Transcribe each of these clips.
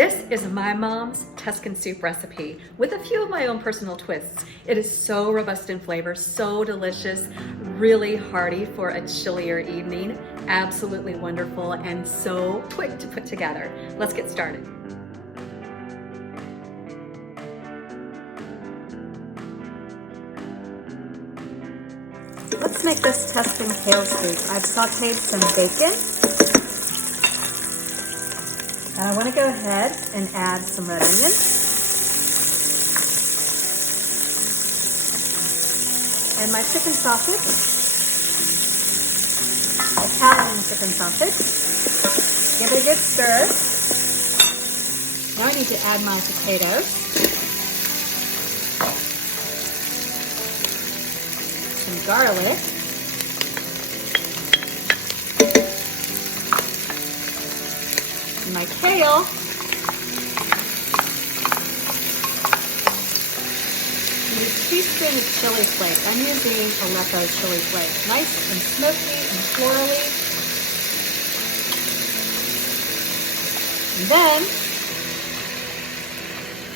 This is my mom's Tuscan soup recipe with a few of my own personal twists. It is so robust in flavor, so delicious, really hearty for a chillier evening, absolutely wonderful, and so quick to put together. Let's get started. Let's make this Tuscan Kale soup. I've sauteed some bacon. And I want to go ahead and add some red onion. And my chicken sausage. Italian chicken sausage. Give it a good stir. Now I need to add my potatoes. Some garlic. My kale. And a teaspoon of chili flakes. I'm using Aleppo chili flakes. Nice and smoky and florally. And then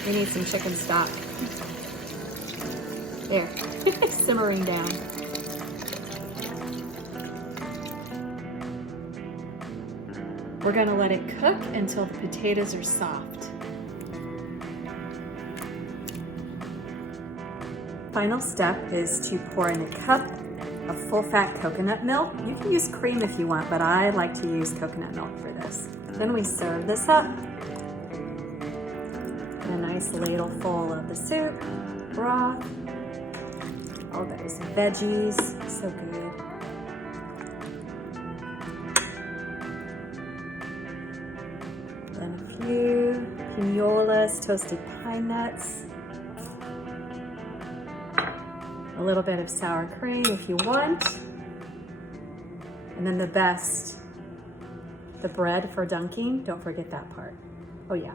we need some chicken stock. There, simmering down. We're gonna let it cook until the potatoes are soft. Final step is to pour in a cup of full-fat coconut milk. You can use cream if you want, but I like to use coconut milk for this. Then we serve this up. And a nice ladle full of the soup, broth, all those veggies, so good. Then a few pinolas, toasted pine nuts, a little bit of sour cream if you want, and then the best, the bread for dunking. Don't forget that part. Oh yeah.